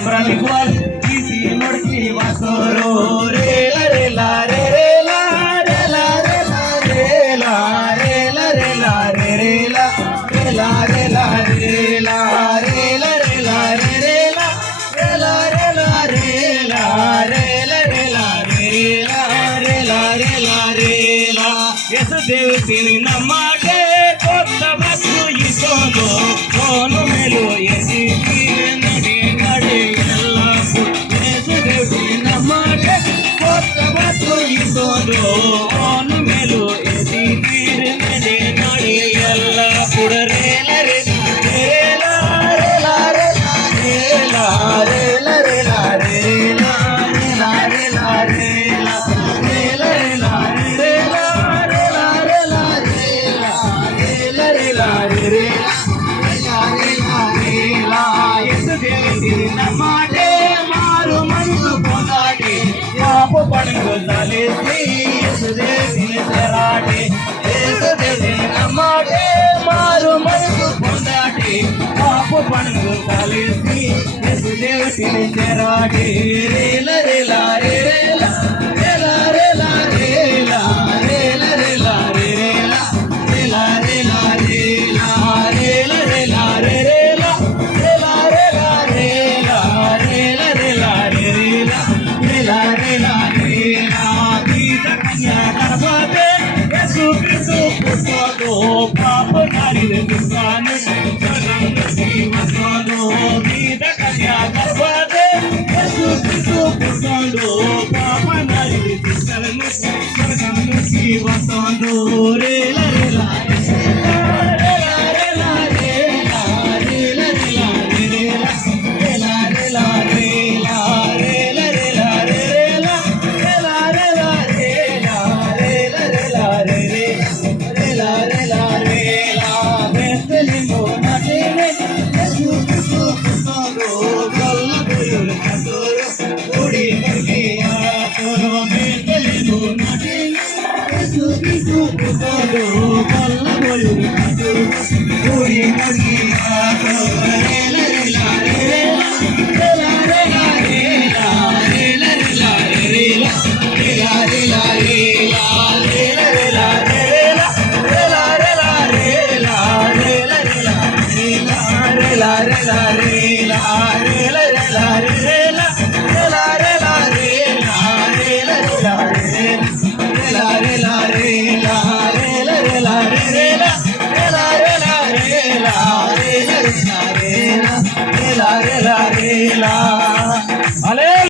sembran igual y sin motivación. Re la re la re re la re la re la re la re la re la re re la re la re la re la re la re la re re la re la re la re la re la re la re la re la re la re la. Yes, ದೇವತಿನಿ ನಮಗೆ ಕೊಟ್ಟ bus ಇಸೋದು Sonu ಮೇಲು AC ನಡಿ ನಡಿ ಎಲ್ಲ yes, ದೇವತಿನಿ ನಮಗೆ ಕೊಟ್ಟ bus ಇಸೋದು Sonu ಮೇಲು AC ನಡಿ ನಡಿ ಎಲ್ಲ ಕುಡರೆ ಲರೆ ರೇಲ ರೇಲ ರೇಲ ರೇಲ ರೇಲ ರೇಲ ರೇಲ ರೇಲ ರೇಲ ರೇಲ నమ్మాటే మారు మనసు పొందాటి పాపు పడుగు తలేసి యేసుదేవిని చెరాటి యేసుదేవిని నమ్మాటే మారు మనసు పొందాటి పాపు పడుగు తలేసి యేసుదేవిని చెరాటి రేల రేల రేల రేల రేల రేల రేల రేల రేల రేల రేల రేల రేల రేల రేల Papa Nari de Susane, Saranda Siva Sando, Vida Kanya Garbade, Jesus Cristo Pusando, Papa Nari de Susane, Saranda Siva Sando, Rela Rela Rela Rela Rela Rela Rela Rela Rela Rela Rela Rela Rela Rela Rela Rela Rela Rela Rela la